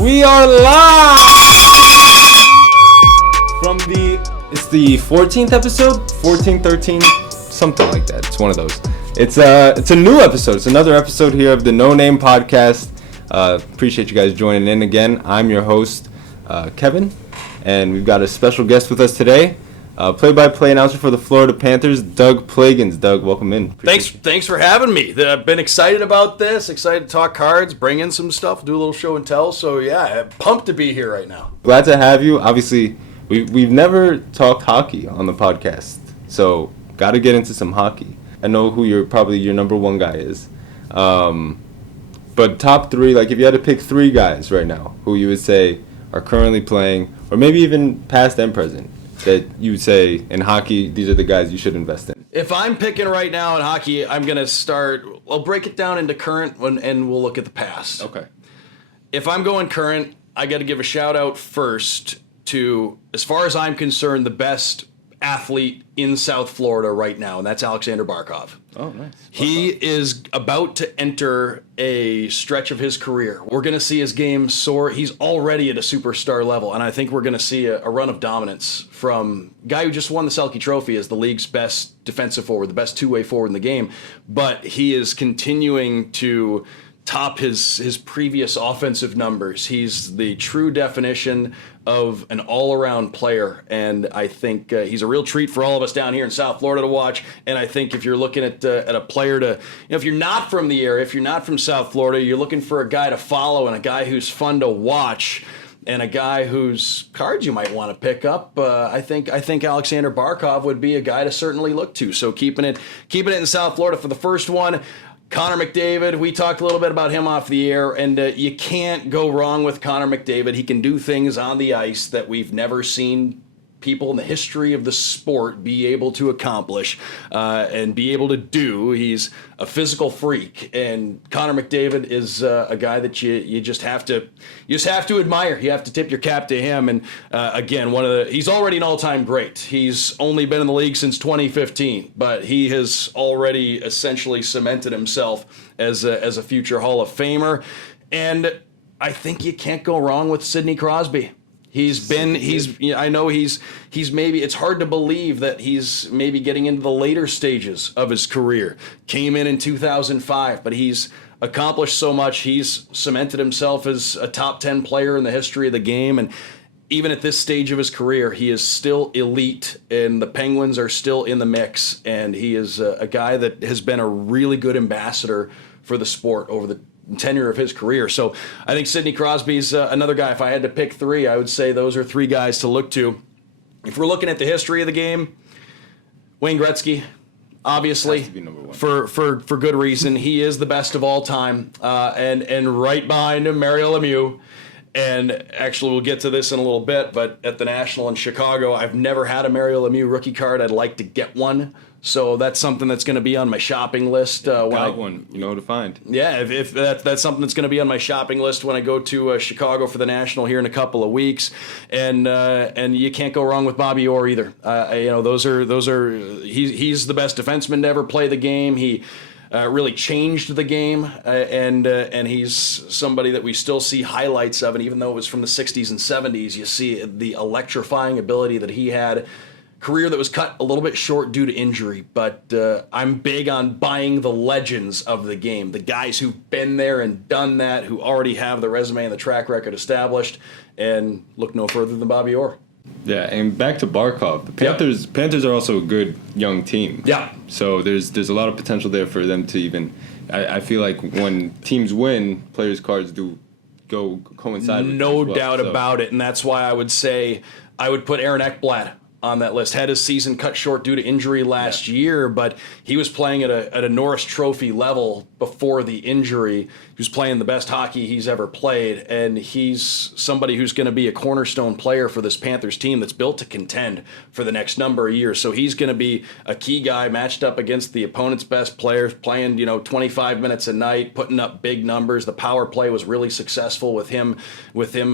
We are live from it's the 14th episode, 14, 13, something like that. It's one of those. It's a new episode. It's another episode here of the No Name Podcast. Appreciate you guys joining in again. I'm your host, Kevin, and we've got a special guest with us today. Play-by-play announcer for the Florida Panthers, Doug Plagens. Doug, welcome in. Thanks for having me. I've been excited about this, excited to talk cards, bring in some stuff, do a little show and tell. So yeah, I'm pumped to be here right now. Glad to have you. Obviously, we've never talked hockey on the podcast, so got to get into some hockey. I know who your number one guy is. But top three, like if you had to pick three guys right now who you would say are currently playing, or maybe even past and present, that you would say in hockey, these are the guys you should invest in? If I'm picking right now in hockey, I'm going to start, I'll break it down into current and we'll look at the past. Okay. If I'm going current, I got to give a shout out first to, as far as I'm concerned, the best athlete in South Florida right now, and that's Alexander Barkov. Oh, nice. He is about to enter a stretch of his career. We're going to see his game soar. He's already at a superstar level, and I think we're going to see a run of dominance from a guy who just won the Selke Trophy as the league's best defensive forward, the best two-way forward in the game, but he is continuing to top his previous offensive numbers. He's the true definition of an all-around player, and I think he's a real treat for all of us down here in South Florida to watch. And I think if you're looking at a player to, if you're not from the area, if you're not from South Florida, you're looking for a guy to follow and a guy who's fun to watch and a guy whose cards you might want to pick up. I think Alexander Barkov would be a guy to certainly look to. So keeping it in South Florida for the first one. Connor McDavid, we talked a little bit about him off the air, and you can't go wrong with Connor McDavid. He can do things on the ice that we've never seen people in the history of the sport be able to accomplish and be able to do. He's a physical freak, and Connor McDavid is a guy that you just have to admire. You have to tip your cap to him. And again, he's already an all-time great. He's only been in the league since 2015, but he has already essentially cemented himself as a future Hall of Famer. And I think you can't go wrong with Sidney Crosby. I know he's maybe, it's hard to believe that he's maybe getting into the later stages of his career. Came in 2005, but he's accomplished so much. He's cemented himself as a top 10 player in the history of the game. And even at this stage of his career, he is still elite, and the Penguins are still in the mix. And he is a guy that has been a really good ambassador for the sport over the tenure of his career. So I think Sidney Crosby's another guy. If I had to pick three, I would say those are three guys to look to. If we're looking at the history of the game, Wayne Gretzky, obviously, for good reason. He is the best of all time, and right behind him, Mario Lemieux. And actually, we'll get to this in a little bit, but at the National in Chicago, I've never had a Mario Lemieux rookie card. I'd like to get one. So that's something that's going to be on my shopping list. One, you know to find. Yeah, if that's something that's going to be on my shopping list when I go to Chicago for the National here in a couple of weeks, and you can't go wrong with Bobby Orr either. He's the best defenseman to ever play the game. He really changed the game, and he's somebody that we still see highlights of. And even though it was from the 60s and 70s, you see the electrifying ability that he had. Career that was cut a little bit short due to injury, but I'm big on buying the legends of the game, the guys who've been there and done that, who already have the resume and the track record established, and look no further than Bobby Orr. Yeah, and back to Barkov, the Panthers. Yep. Panthers are also a good young team. Yeah. So there's a lot of potential there for them to even. I feel like when teams win, players' cards do coincide. No doubt about it, and that's why I would say I would put Aaron Ekblad on that list. Had his season cut short due to injury last year, but he was playing at a Norris Trophy level before the injury. who's playing the best hockey he's ever played, and he's somebody who's going to be a cornerstone player for this Panthers team that's built to contend for the next number of years. So he's going to be a key guy matched up against the opponent's best players, playing 25 minutes a night, putting up big numbers. The power play was really successful with him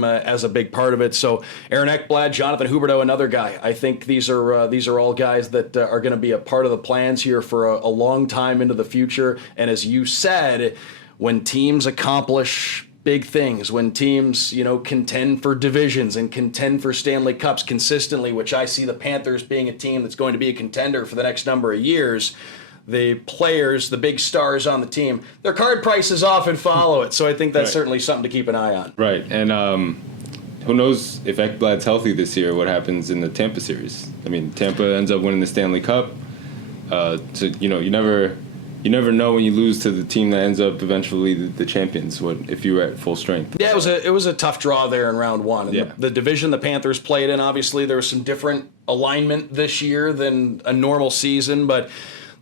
as a big part of it. So Aaron Ekblad, Jonathan Huberdeau, another guy. I think these are all guys that are going to be a part of the plans here for a long time into the future. And as you said, when teams accomplish big things, when teams, contend for divisions and contend for Stanley Cups consistently, which I see the Panthers being a team that's going to be a contender for the next number of years, the players, the big stars on the team, their card prices often follow it. So I think that's certainly something to keep an eye on. Right. And who knows if Ekblad's healthy this year, what happens in the Tampa series. I mean, Tampa ends up winning the Stanley Cup. You never know when you lose to the team that ends up eventually the champions. If you were at full strength? Yeah, it was a tough draw there in round one. And the division the Panthers played in, obviously there was some different alignment this year than a normal season, but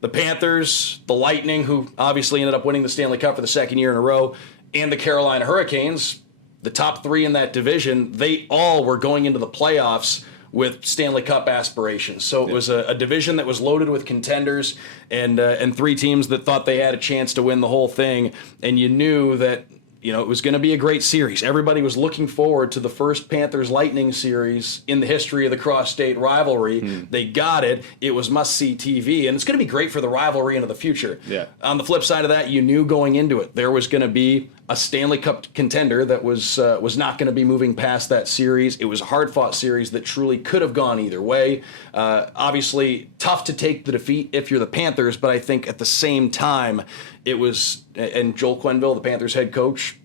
the Panthers, the Lightning, who obviously ended up winning the Stanley Cup for the second year in a row, and the Carolina Hurricanes, the top three in that division, they all were going into the playoffs with Stanley Cup aspirations. So it was a division that was loaded with contenders and three teams that thought they had a chance to win the whole thing. And you knew that it was going to be a great series. Everybody was looking forward to the first Panthers-Lightning series in the history of the cross-state rivalry. They got it. It was must-see TV, and it's going to be great for the rivalry into the future. Yeah. On the flip side of that, you knew going into it there was going to be a Stanley Cup contender that was not going to be moving past that series. It was a hard-fought series that truly could have gone either way. Obviously, tough to take the defeat if you're the Panthers, but I think at the same time, it was, and Joel Quenneville, the Panthers head coach,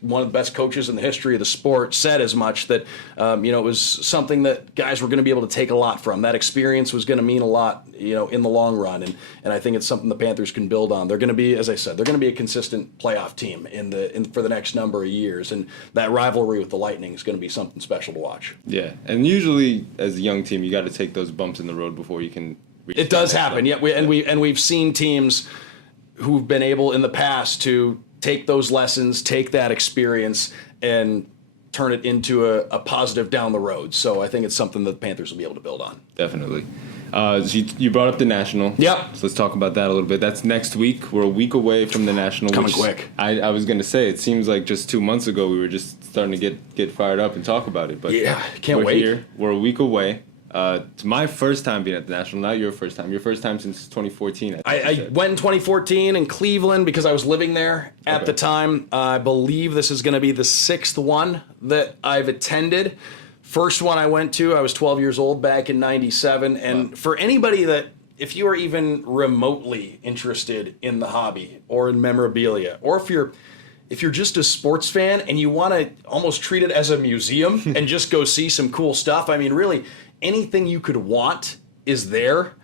one of the best coaches in the history of the sport, said as much that it was something that guys were going to be able to take a lot from. That experience was going to mean a lot, in the long run, and I think it's something the Panthers can build on. They're going to be, as I said, they're going to be a consistent playoff team for the next number of years, and that rivalry with the Lightning is going to be something special to watch. Yeah, and usually as a young team, you got to take those bumps in the road before you can reach. It does happen, we've seen teams who've been able in the past to take those lessons, take that experience, and turn it into a positive down the road. So I think it's something that the Panthers will be able to build on. Definitely. So you brought up the National. Yep. So let's talk about that a little bit. That's next week. We're a week away from the National. Coming quick. I was going to say, it seems like just 2 months ago we were just starting to get fired up and talk about it. But yeah, can't wait. Here. We're a week away. It's my first time being at the National, not your first time. Your first time since 2014. I went in 2014 in Cleveland because I was living there at the time. I believe this is going to be the sixth one that I've attended. First one I went to, I was 12 years old back in 97. And for anybody that, if you are even remotely interested in the hobby or in memorabilia, or if you're just a sports fan and you want to almost treat it as a museum and just go see some cool stuff, I mean, really, anything you could want is there.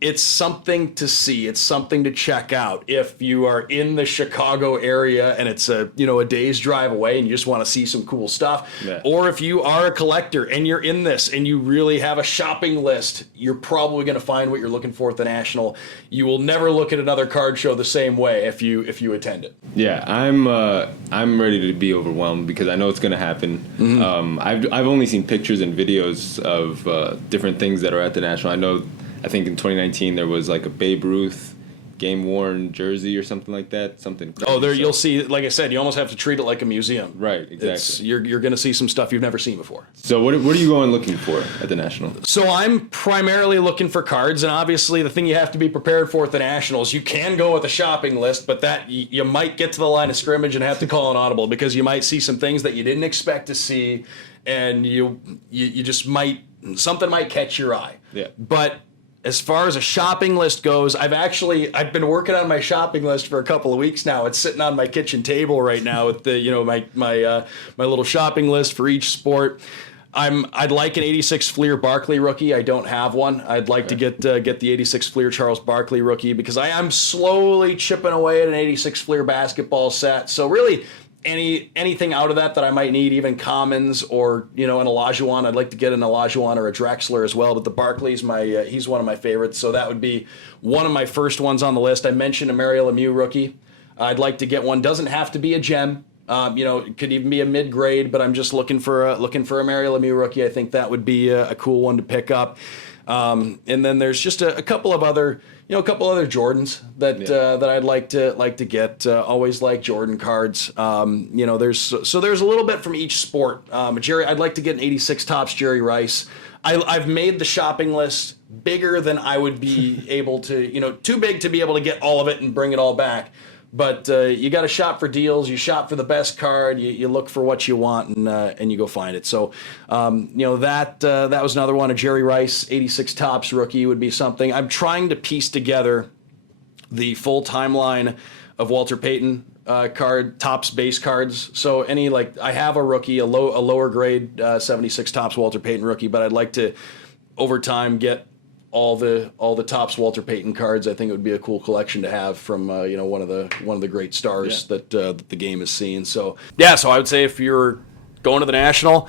It's something to see. It's something to check out. If you are in the Chicago area and it's a day's drive away and you just want to see some cool stuff, or if you are a collector and you're in this and you really have a shopping list, you're probably going to find what you're looking for at the National. You will never look at another card show the same way if you attend it. Yeah, I'm ready to be overwhelmed because I know it's going to happen. Mm-hmm. I've only seen pictures and videos of different things that are at the National. I think in 2019 there was like a Babe Ruth game-worn jersey or something like that. Something crazy. There you'll see, like I said, you almost have to treat it like a museum. Right, exactly. You're going to see some stuff you've never seen before. So what are you going looking for at the National? So I'm primarily looking for cards, and obviously the thing you have to be prepared for at the Nationals, you can go with a shopping list, but that you might get to the line of scrimmage and have to call an audible because you might see some things that you didn't expect to see, and you just something might catch your eye. Yeah. But as far as a shopping list goes, I've been working on my shopping list for a couple of weeks now. It's sitting on my kitchen table right now with the my little shopping list for each sport. I'd like an 86 Fleer Barkley rookie. I don't have one. I'd like to get the 86 Fleer Charles Barkley rookie because I am slowly chipping away at an 86 Fleer basketball set. So really, anything out of that I might need, even commons or an Olajuwon. I'd like to get an Olajuwon or a Drexler as well. But the Barkley's he's one of my favorites. So that would be one of my first ones on the list. I mentioned a Mario Lemieux rookie. I'd like to get one. Doesn't have to be a gem. It could even be a mid-grade, but I'm just looking for a Mary Lemieux rookie. I think that would be a cool one to pick up. And then there's just a couple of other, Jordans that I'd like to get. Always like Jordan cards. There's a little bit from each sport. I'd like to get an 86 Topps Jerry Rice. I've made the shopping list bigger than I would be able to, too big to be able to get all of it and bring it all back. But you got to shop for deals. You shop for the best card. You look for what you want, and you go find it. So, that was another one. A Jerry Rice 86 Topps rookie would be something. I'm trying to piece together the full timeline of Walter Payton Topps base cards. So I have a rookie, a lower grade 76 Topps Walter Payton rookie, but I'd like to over time get all the Topps Walter Payton cards. I think it would be a cool collection to have from one of the great stars that the game has seen. So I would say if you're going to the National,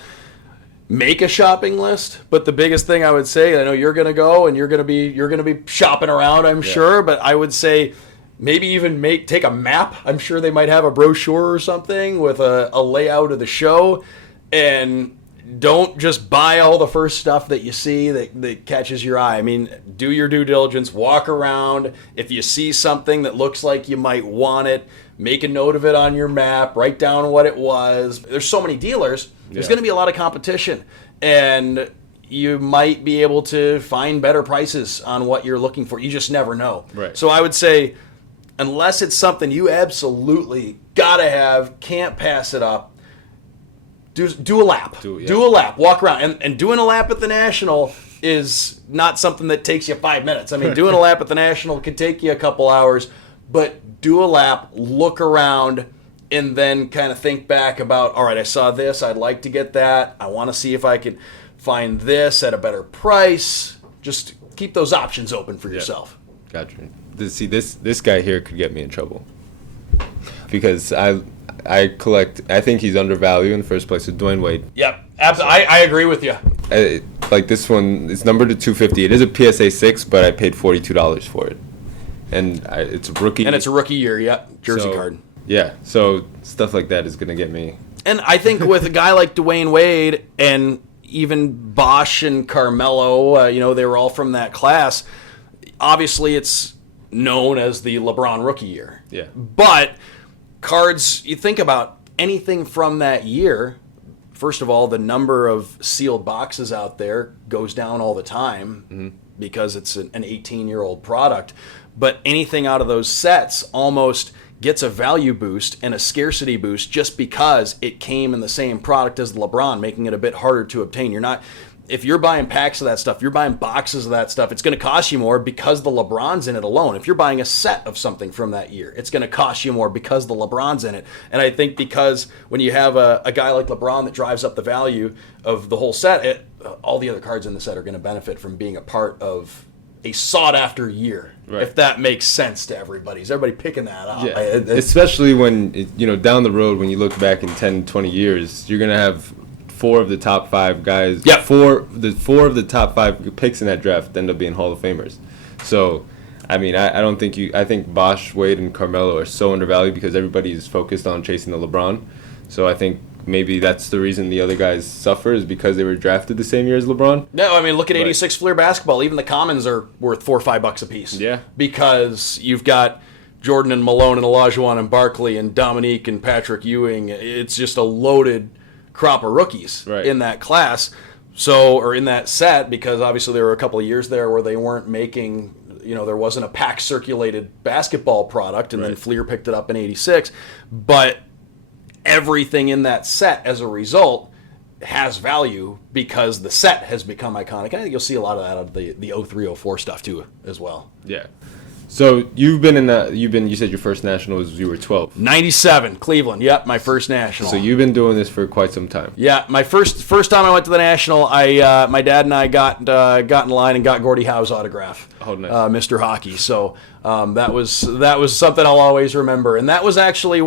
make a shopping list. But the biggest thing I would say, I know you're going to go and you're going to be shopping around, I'm sure. But I would say maybe even take a map. I'm sure they might have a brochure or something with a layout of the show, and don't just buy all the first stuff that you see that catches your eye. I mean, do your due diligence, walk around. If you see something that looks like you might want it, make a note of it on your map, write down what it was. There's so many dealers. There's going to be a lot of competition, and you might be able to find better prices on what you're looking for. You just never know. Right. So I would say, unless it's something you absolutely got to have, can't pass it up, do a lap. Do a lap. Walk around. And doing a lap at the National is not something that takes you 5 minutes. I mean, doing a lap at the National could take you a couple hours, but do a lap, look around, and then kind of think back about, all right, I saw this. I'd like to get that. I want to see if I can find this at a better price. Just keep those options open for yourself. Gotcha. See, this guy here could get me in trouble because I collect. I think he's undervalued in the first place. It's Dwayne Wade. Yep, absolutely. I agree with you. Like this one, it's numbered to 250. It is a PSA 6, but I paid $42 for it, and it's a rookie. And it's a rookie year. Yep, jersey card. Yeah, so stuff like that is gonna get me. And I think with a guy like Dwayne Wade and even Bosch and Carmelo, they were all from that class. Obviously, it's known as the LeBron rookie year. Yeah. But cards, you think about anything from that year, first of all, the number of sealed boxes out there goes down all the time because it's an 18-year-old product. But anything out of those sets almost gets a value boost and a scarcity boost just because it came in the same product as the LeBron, making it a bit harder to obtain. If you're buying packs of that stuff, you're buying boxes of that stuff, it's going to cost you more because the LeBron's in it alone. If you're buying a set of something from that year, it's going to cost you more because the LeBron's in it. And I think because when you have a guy like LeBron that drives up the value of the whole set, all the other cards in the set are going to benefit from being a part of a sought-after year, right? If that makes sense to everybody. Is everybody picking that up? Yeah. Especially when, down the road, when you look back in 10, 20 years, you're going to have four of the top five guys. Yep. Four of the top five picks in that draft end up being Hall of Famers. So, I mean, I think Bosch, Wade, and Carmelo are so undervalued because everybody is focused on chasing the LeBron. So I think maybe that's the reason the other guys suffer is because they were drafted the same year as LeBron. No, I mean, look at 86 Fleer basketball. Even the commons are worth $4 or $5 a piece. Yeah. Because you've got Jordan and Malone and Olajuwon and Barkley and Dominique and Patrick Ewing. It's just a loaded crop of rookies in that class. Or in that set, because obviously there were a couple of years there where they weren't making, there wasn't a pack circulated basketball product, and then Fleer picked it up in 86. But everything in that set as a result has value because the set has become iconic. And I think you'll see a lot of that out of the 03, 04 stuff too as well. Yeah. So you said your first national was you were 12. 97, Cleveland. Yep, my first national. So you've been doing this for quite some time. Yeah, my first time I went to the national, my dad and I got in line and got Gordie Howe's autograph. Oh, nice. Mr. Hockey. So that was something I'll always remember. And that was actually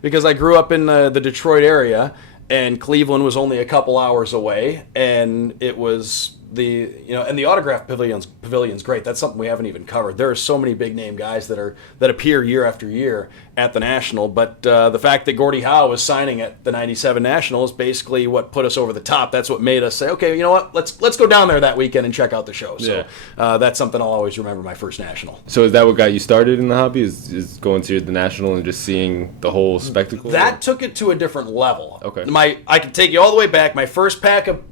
because I grew up in the Detroit area, and Cleveland was only a couple hours away, and it was and the autograph pavilion's great. That's something we haven't even covered. There are so many big name guys that appear year after year at the National, but the fact that Gordie Howe was signing at the '97 National is basically what put us over the top. That's what made us say, okay, you know what, let's go down there that weekend and check out the show. So that's something I'll always remember, my first National. So is that what got you started in the hobby? Is going to the National and just seeing the whole spectacle? That took it to a different level. Okay. I can take you all the way back. My first pack of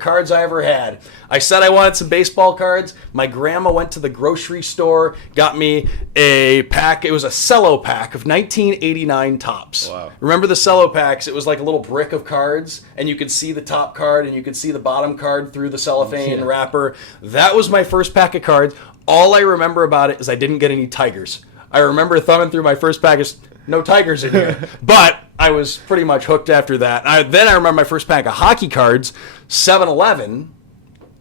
cards I ever had. I said I wanted some baseball cards. My grandma went to the grocery store, got me a pack. It was a cello pack of 1989 Topps. Wow. Remember the cello packs? It was like a little brick of cards, and you could see the top card and you could see the bottom card through the cellophane wrapper. That was my first pack of cards. All I remember about it is I didn't get any tigers. I remember thumbing through my first package. No tigers in here. But I was pretty much hooked after that. Then I remember my first pack of hockey cards, 7-Eleven.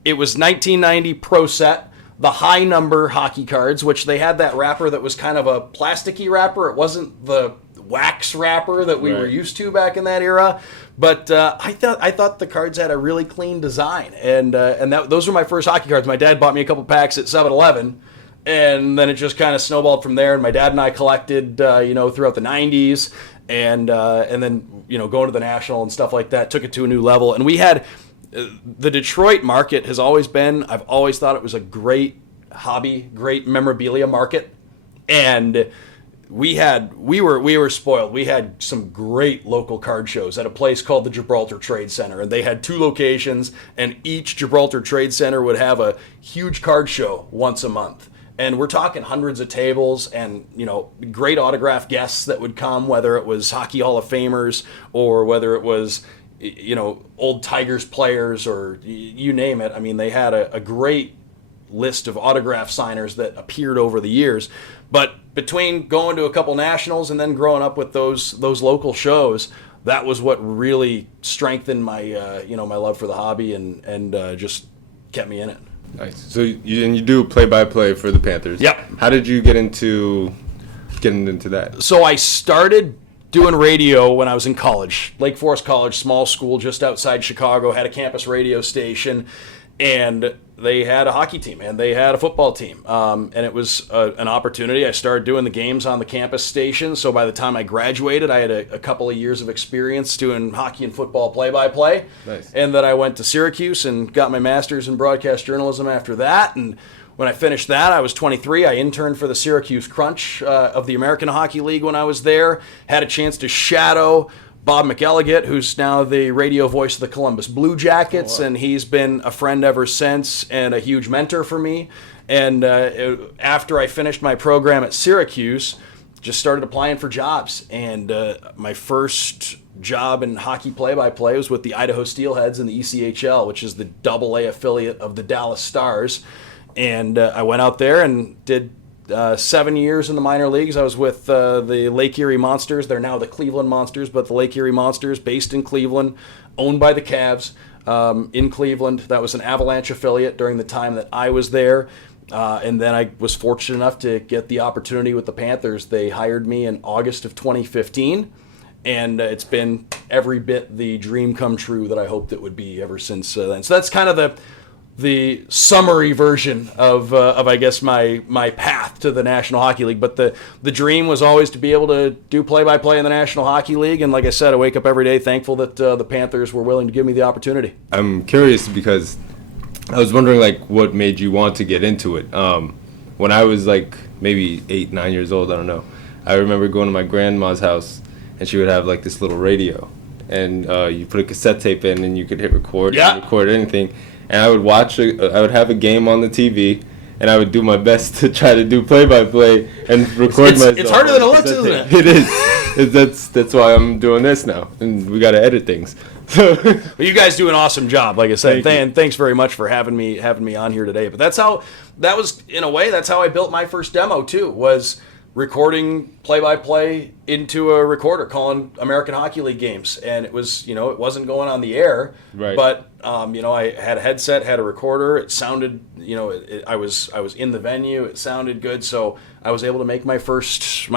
It was 1990 Pro Set, the high number hockey cards, which they had that wrapper that was kind of a plasticky wrapper. It wasn't the wax wrapper that we were used to back in that era. But I thought the cards had a really clean design. And those were my first hockey cards. My dad bought me a couple packs at 7-Eleven. And then it just kind of snowballed from there. And my dad and I collected, throughout the 90s. And then, going to the National and stuff like that took it to a new level. And we had the Detroit market has always been, I've always thought it was a great hobby, great memorabilia market. And we were spoiled. We had some great local card shows at a place called the Gibraltar Trade Center, and they had 2 locations, and each Gibraltar Trade Center would have a huge card show once a month. And we're talking hundreds of tables and, great autograph guests that would come, whether it was Hockey Hall of Famers or whether it was, old Tigers players or you name it. I mean, they had a great list of autograph signers that appeared over the years. But between going to a couple Nationals and then growing up with those local shows, that was what really strengthened my, my love for the hobby and just kept me in it. Nice. So you do play-by-play for the Panthers. Yep. How did you get into that? So I started doing radio when I was in college. Lake Forest College, small school just outside Chicago, had a campus radio station, and they had a hockey team and they had a football team. And it was an opportunity. I started doing the games on the campus station. So by the time I graduated, I had a couple of years of experience doing hockey and football play-by-play. Nice. And then I went to Syracuse and got my master's in broadcast journalism after that. And when I finished that, I was 23. I interned for the Syracuse Crunch of the American Hockey League when I was there. Had a chance to shadow Bob McElligott, who's now the radio voice of the Columbus Blue Jackets, and he's been a friend ever since and a huge mentor for me. And after I finished my program at Syracuse, just started applying for jobs. And my first job in hockey play-by-play was with the Idaho Steelheads in the ECHL, which is the AA affiliate of the Dallas Stars. And I went out there and did 7 years in the minor leagues. I was with the Lake Erie Monsters. They're now the Cleveland Monsters, but the Lake Erie Monsters, based in Cleveland, owned by the Cavs in Cleveland. That was an Avalanche affiliate during the time that I was there. And then I was fortunate enough to get the opportunity with the Panthers. They hired me in August of 2015. And it's been every bit the dream come true that I hoped it would be ever since then. So that's kind of the summary version of I guess my path to the National Hockey League. But the dream was always to be able to do play-by-play in the National Hockey League. And like I said, I wake up every day thankful that the Panthers were willing to give me the opportunity. I'm curious because I was wondering what made you want to get into it. When I was maybe 8, 9 years old, I don't know. I remember going to my grandma's house and she would have this little radio. And you put a cassette tape in and you could hit record and record anything. And I would I would have a game on the TV, and I would do my best to try to do play-by-play and record myself. It's harder than it looks, isn't it? It is. That's why I'm doing this now, and we got to edit things. Well, you guys do an awesome job, like I said. And thanks very much for having me on here today. But that's how I built my first demo too, was recording play-by-play into a recorder, calling American Hockey League games. And it was, it wasn't going on the air, right. But, I had a headset, had a recorder. It sounded, I was in the venue. It sounded good. So I was able to make my first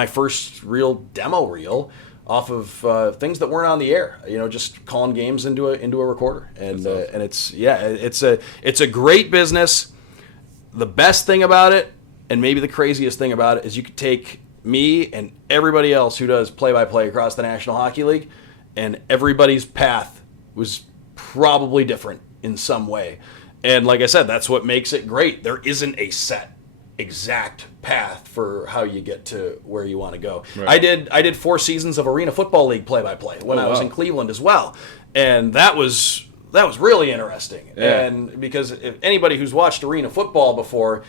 real demo reel off of things that weren't on the air. Just calling games into a recorder, and awesome. And it's a great business. The best thing about it, and maybe the craziest thing about it, is you could take me and everybody else who does play-by-play across the National Hockey League, and everybody's path was probably different in some way. And like I said, that's what makes it great. There isn't a set exact path for how you get to where you want to go. Right. I did 4 seasons of Arena Football League play-by-play when I was in Cleveland as well. And that was really interesting. Yeah. And because if anybody who's watched Arena Football before,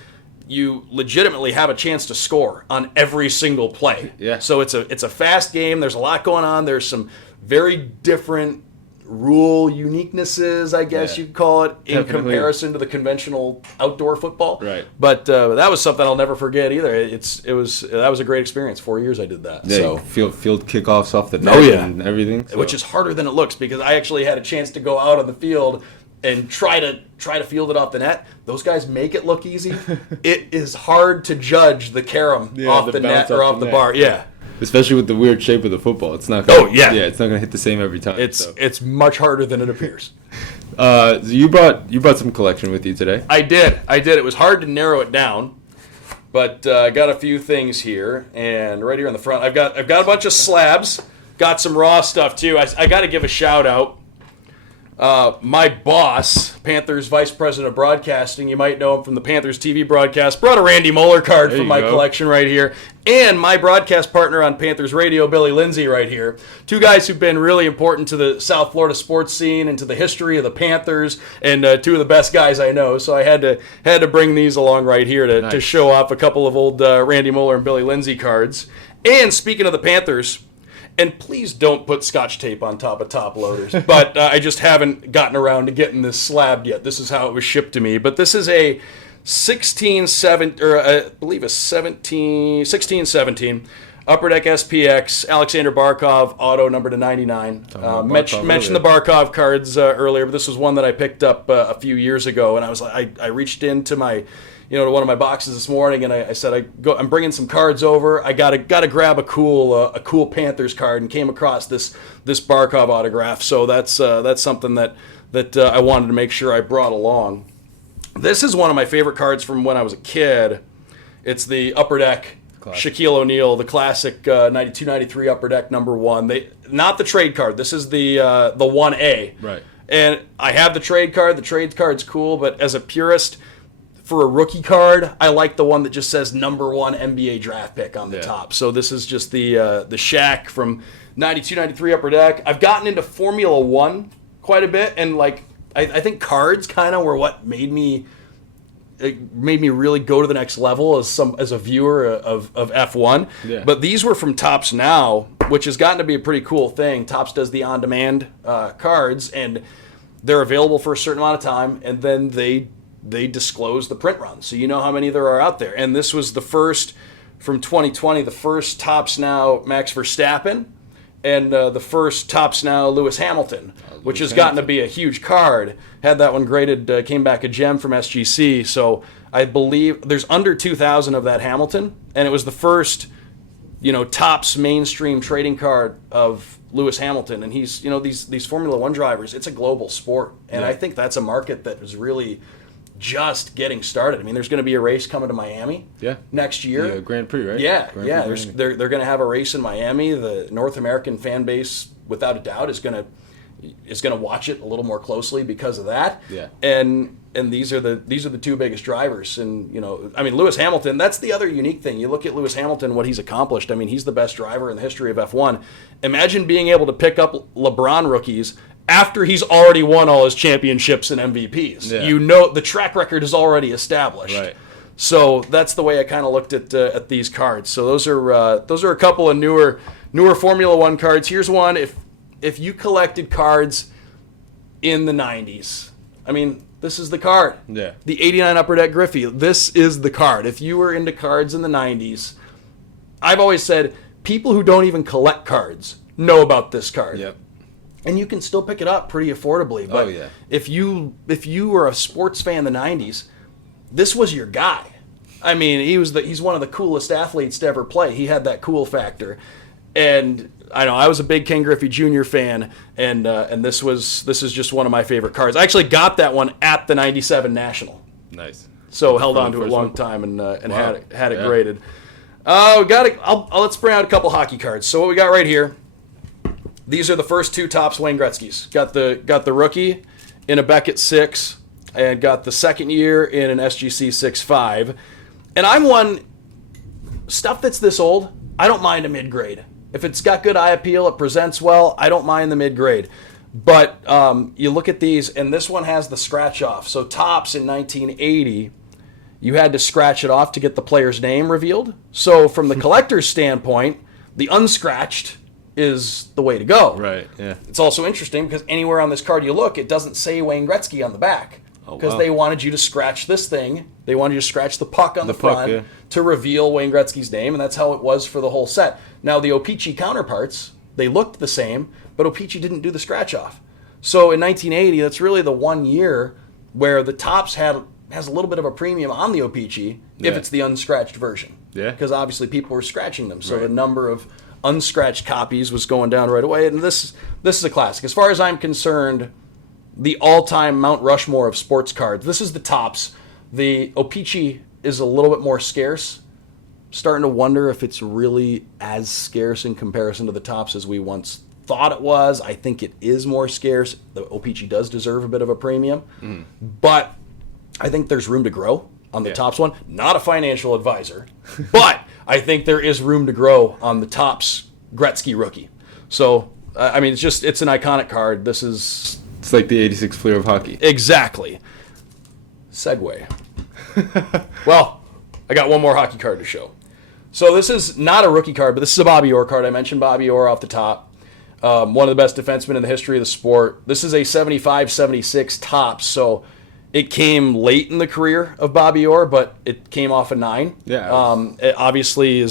you legitimately have a chance to score on every single play. Yeah. So it's a fast game. There's a lot going on. There's some very different rule uniquenesses, I guess you'd call it, in comparison to the conventional outdoor football. Right. But that was something I'll never forget either. That was a great experience. 4 years I did that. Yeah, so field kickoffs off the net and everything. So. Which is harder than it looks, because I actually had a chance to go out on the field and try to field it off the net. Those guys make it look easy. It is hard to judge the carom off the net or off the bar. Yeah. Especially with the weird shape of the football, it's not. Gonna, it's not gonna hit the same every time. It's much harder than it appears. So you brought some collection with you today. I did. It was hard to narrow it down, but I got a few things here, and right here in the front, I've got a bunch of slabs. Got some raw stuff too. I got to give a shout out. My boss, Panthers Vice President of Broadcasting, you might know him from the Panthers TV broadcast, brought a Randy Moeller card from my collection right here. And my broadcast partner on Panthers Radio, Billy Lindsay, right here. 2 guys who've been really important to the South Florida sports scene and to the history of the Panthers, and 2 of the best guys I know. So I had to bring these along right here to show off a couple of old Randy Moeller and Billy Lindsay cards. And speaking of the Panthers, and please don't put Scotch tape on top of top loaders. But I just haven't gotten around to getting this slabbed yet. This is how it was shipped to me. But this is a 1617 Upper Deck SPX Alexander Barkov auto number /99. Mentioned the Barkov cards earlier, but this was one that I picked up a few years ago, and I was like, I reached into my to one of my boxes this morning, and I said, I'm bringing some cards over. I gotta grab a cool Panthers card, and came across this Barkov autograph. So that's something that I wanted to make sure I brought along. This is one of my favorite cards from when I was a kid. It's the Upper Deck Shaquille O'Neal, the classic 92-93 Upper Deck number 1. Not the trade card. This is the 1A. Right. And I have the trade card. The trade card's cool, but as a purist, for a rookie card, I like the one that just says number 1 NBA draft pick on the top. So this is just the Shaq from 92-93 Upper Deck. I've gotten into Formula 1 quite a bit, and I think cards kind of were what made me really go to the next level as a viewer of F1. Yeah. But these were from Topps Now, which has gotten to be a pretty cool thing. Topps does the on-demand cards, and they're available for a certain amount of time, and then they disclose the print run, so you know how many there are out there. And this was the first from 2020, the first Topps Now Max Verstappen, and the first Topps Now Lewis Hamilton, which has gotten to be a huge card. Had that one graded, came back a gem from SGC. So I believe there's under 2,000 of that Hamilton, and it was the first, Topps mainstream trading card of Lewis Hamilton. And he's, these Formula One drivers, it's a global sport, and I think that's a market that is really just getting started. I mean, there's going to be a race coming to Miami next year. The Grand Prix, right? Yeah. They're going to have a race in Miami. The North American fan base, without a doubt, is going to watch it a little more closely because of that. Yeah. And these are the 2 biggest drivers. And Lewis Hamilton. That's the other unique thing. You look at Lewis Hamilton, what he's accomplished. I mean, he's the best driver in the history of F1. Imagine being able to pick up LeBron rookies after he's already won all his championships and MVPs. Yeah. The track record is already established. Right. So that's the way I kind of looked at these cards. So those are a couple of newer Formula One cards. Here's one. If you collected cards in the 90s, this is the card. Yeah. The 89 Upper Deck Griffey. This is the card. If you were into cards in the 90s, I've always said people who don't even collect cards know about this card. Yep. And you can still pick it up pretty affordably. But if you were a sports fan in the 90s, this was your guy. He's one of the coolest athletes to ever play. He had that cool factor. And I know I was a big Ken Griffey Jr. fan, and this is just one of my favorite cards. I actually got that one at the '97 National. Nice. So held on to it a long time and wow. had it graded. Let's bring out a couple hockey cards. So what we got right here, these are the first two Topps Wayne Gretzky's. Got the rookie in a Beckett 6, and got the second year in an SGC 6.5. And I'm one, stuff that's this old, I don't mind a mid-grade. If it's got good eye appeal, it presents well, I don't mind the mid-grade. But you look at these, and this one has the scratch off. So Topps in 1980, you had to scratch it off to get the player's name revealed. So from the collector's standpoint, the unscratched is the way to go. Right, yeah. It's also interesting because anywhere on this card you look, it doesn't say Wayne Gretzky on the back. Because they wanted you to scratch this thing. They wanted you to scratch the puck on the front to reveal Wayne Gretzky's name, and that's how it was for the whole set. Now, the o-pee-chee counterparts, they looked the same, but o-pee-chee didn't do the scratch-off. So in 1980, that's really the 1 year where the Topps has a little bit of a premium on the o-pee-chee if it's the unscratched version. Yeah. Because obviously people were scratching them, so the number of unscratched copies was going down right away, and this is a classic. As far as I'm concerned, the all-time Mount Rushmore of sports cards, this is the Topps. The o-pee-chee is a little bit more scarce. Starting to wonder if it's really as scarce in comparison to the Topps as we once thought it was. I think it is more scarce. The o-pee-chee does deserve a bit of a premium, but I think there's room to grow on the Topps one. Not a financial advisor, but I think there is room to grow on the Topps Gretzky rookie. So, I mean, it's an iconic card. It's like the 86 Fleer of hockey. Exactly. Segue. Well, I got one more hockey card to show. So this is not a rookie card, but this is a Bobby Orr card. I mentioned Bobby Orr off the top. One of the best defensemen in the history of the sport. This is a 75-76 Topps, so it came late in the career of Bobby Orr, but it came off a 9. Yeah. It obviously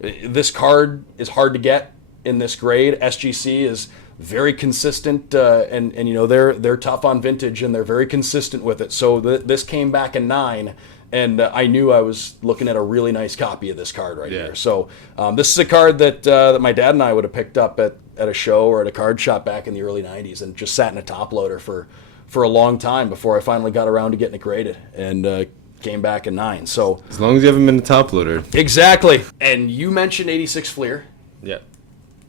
this card is hard to get in this grade. SGC is very consistent, and you know they're tough on vintage, and they're very consistent with it. So this came back in 9, and I knew I was looking at a really nice copy of this card right here. So this is a card that my dad and I would have picked up at a show or at a card shop back in the early 90s, and just sat in a top loader for a long time before I finally got around to getting it graded, and came back in 9. So as long as you haven't been a top loader. Exactly. And you mentioned 86 Fleer. Yeah.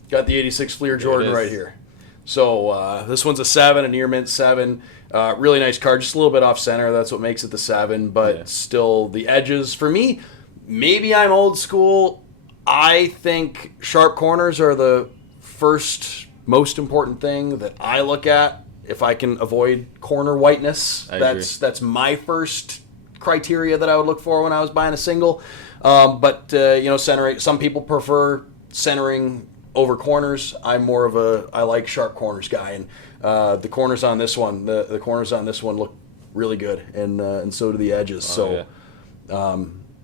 Got the 86 Fleer Jordan right here. So this one's a 7, a near mint 7. Really nice card, just a little bit off center. That's what makes it the 7, but still the edges. For me, maybe I'm old school. I think sharp corners are the first most important thing that I look at. If I can avoid corner whiteness, that's my first criteria that I would look for when I was buying a single. But centering. Some people prefer centering over corners. I'm more of I like sharp corners guy, and the corners on this one, the corners on this one look really good, and so do the edges.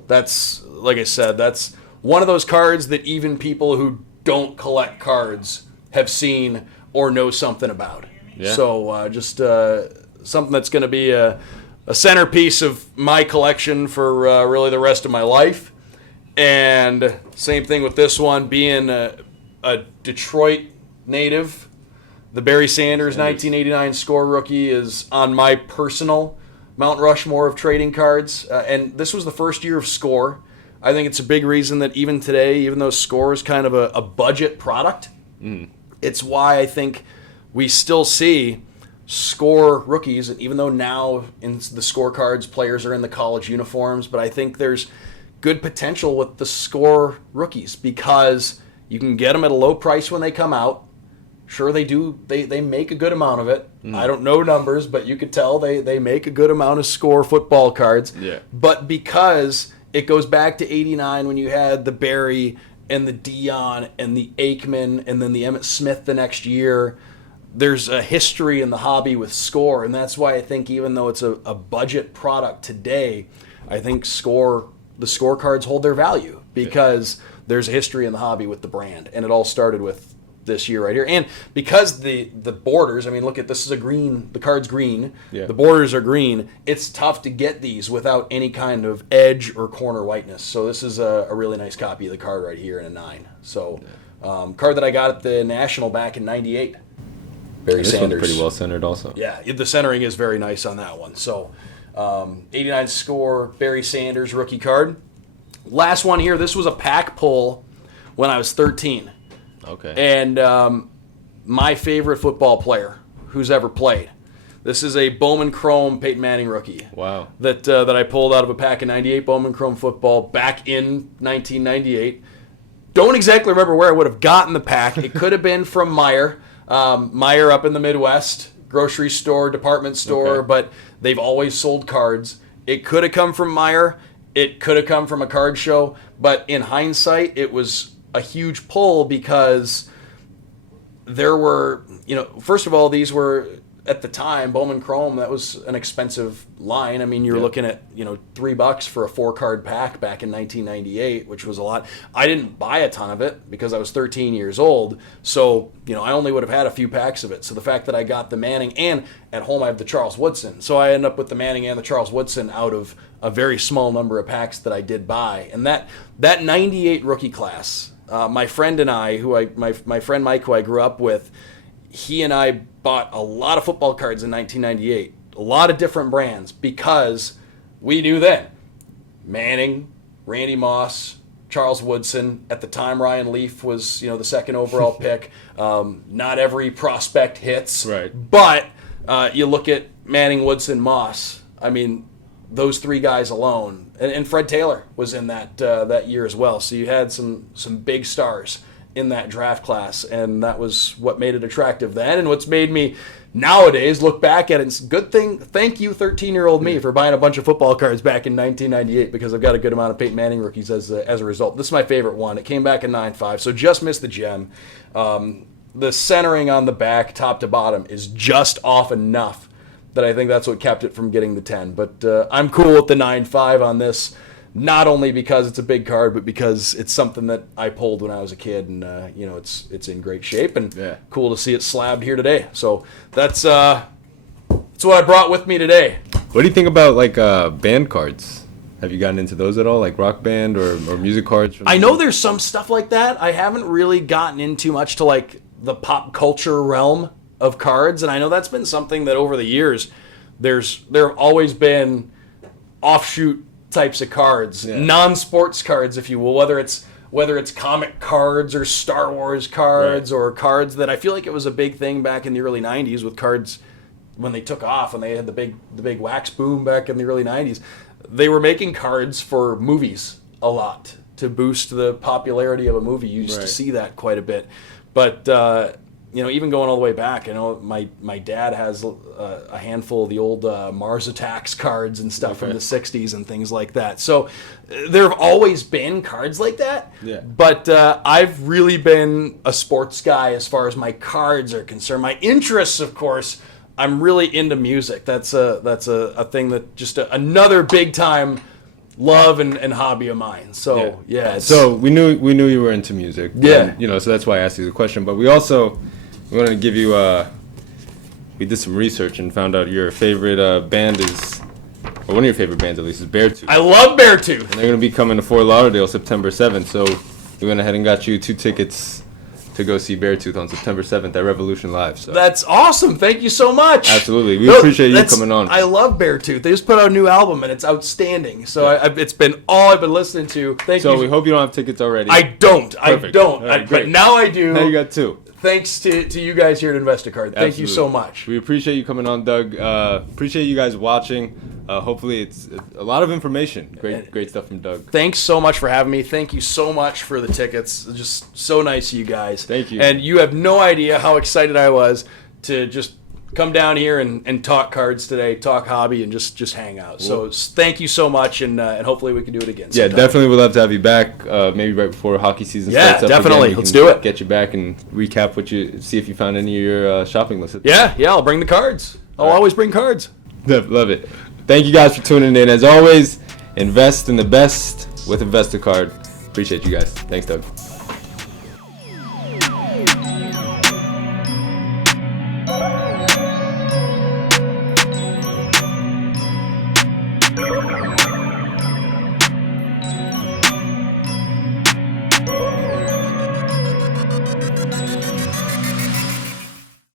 That's, like I said, that's one of those cards that even people who don't collect cards have seen or know something about. Yeah. So just something that's going to be a centerpiece of my collection for really the rest of my life. And same thing with this one, being a Detroit native. The Barry Sanders 1989 score rookie is on my personal Mount Rushmore of trading cards. And this was the first year of score. I think it's a big reason that even today, even though score is kind of a budget product, it's why I think we still see score rookies, and even though now in the scorecards players are in the college uniforms, but I think there's good potential with the score rookies because you can get them at a low price when they come out. Sure, they do. They make a good amount of it. I don't know numbers, but you could tell they make a good amount of score football cards. Yeah. But because it goes back to 89 when you had the Barry and the Dion and the Aikman and then the Emmitt Smith the next year, there's a history in the hobby with score, and that's why I think even though it's a budget product today, I think the scorecards hold their value because there's a history in the hobby with the brand, and it all started with this year right here. And because the borders, I mean, look at this is a green, the card's green, the borders are green, it's tough to get these without any kind of edge or corner whiteness. So this is a really nice copy of the card right here in a 9. So Card that I got at the National back in '98. Barry This Sanders. one's pretty well centered also. Yeah, the centering is very nice on that one. So, 89 score, Barry Sanders rookie card. Last one here. This was a pack pull when I was 13. Okay. And my favorite football player who's ever played. This is a Bowman Chrome Peyton Manning rookie. Wow. That I pulled out of a pack of 98 Bowman Chrome football back in 1998. Don't exactly remember where I would have gotten the pack. It could have been from Meijer. Meijer up in the Midwest, grocery store, department store, Okay. but they've always sold cards. It could have come from Meijer. It could have come from a card show. But in hindsight, it was a huge pull because there were, first of all, these were, at the time, Bowman Chrome, that was an expensive line. I mean, you're looking at, $3 for a 4-card pack back in 1998, which was a lot. I didn't buy a ton of it because I was 13 years old. So, I only would have had a few packs of it. So the fact that I got the Manning, and at home I have the Charles Woodson. So I end up with the Manning and the Charles Woodson out of a very small number of packs that I did buy. And that 98 rookie class, my friend and I, my friend Mike, who I grew up with, he and I bought a lot of football cards in 1998, a lot of different brands, because we knew then Manning, Randy Moss, Charles Woodson. At the time, Ryan Leaf was the second overall pick. Not every prospect hits, Right. But you look at Manning, Woodson, Moss. I mean, those three guys alone, and Fred Taylor was in that year as well. So you had some big stars in that draft class, and that was what made it attractive then, and what's made me nowadays look back at it. It's a good thing. Thank you, 13-year-old me, for buying a bunch of football cards back in 1998, because I've got a good amount of Peyton Manning rookies as a result. This is my favorite one. It came back in 9.5, so just missed the gem. The centering on the back, top to bottom, is just off enough that I think that's what kept it from getting the 10. But I'm cool with the 9.5 on this. Not only because it's a big card, but because it's something that I pulled when I was a kid, and it's in great shape, and cool to see it slabbed here today. So that's what I brought with me today. What do you think about band cards? Have you gotten into those at all, like Rock Band or music cards? I know there's some stuff like that. I haven't really gotten into much to the pop culture realm of cards, and I know that's been something that over the years there have always been offshoot types of cards, non-sports cards, if you will, whether it's comic cards or Star Wars cards, or cards that I feel like it was a big thing back in the early 90s with cards when they took off, when they had the big wax boom back in the early 90s. They were making cards for movies a lot to boost the popularity of a movie. You used to see that quite a bit. But even going all the way back, I know my dad has a handful of the old Mars Attacks cards and stuff from the 60s and things like that. So there have always been cards like that. Yeah. But I've really been a sports guy as far as my cards are concerned. My interests, of course, I'm really into music. That's a thing that just another big time love and hobby of mine. So So we knew you were into music. Yeah. And, so that's why I asked you the question. But we wanted to give you we did some research and found out your favorite band is, or one of your favorite bands at least, is Beartooth. I love Beartooth. And they're going to be coming to Fort Lauderdale September 7th. So we went ahead and got you 2 tickets to go see Beartooth on September 7th at Revolution Live. So that's awesome. Thank you so much. Absolutely. We appreciate you coming on. I love Beartooth. They just put out a new album, and it's outstanding. So it's been all I've been listening to. Thank you. So we hope you don't have tickets already. I don't. Perfect. I don't. Right, but now I do. Now you got 2. Thanks to you guys here at InvestaCard. Thank you so much. We appreciate you coming on, Doug. Appreciate you guys watching. Hopefully it's a lot of information. Great stuff from Doug. Thanks so much for having me. Thank you so much for the tickets. Just so nice of you guys. Thank you. And you have no idea how excited I was to just come down here and talk cards today, talk hobby, and just hang out. So thank you so much, and hopefully we can do it again sometime. Yeah, definitely would love to have you back, maybe right before hockey season starts up. Yeah, definitely. Again. Let's do it. Get you back and recap see if you found any of your shopping list. Yeah, I'll bring the cards. I'll always bring cards. Love it. Thank you guys for tuning in. As always, invest in the best with InvestaCard. Appreciate you guys. Thanks, Doug.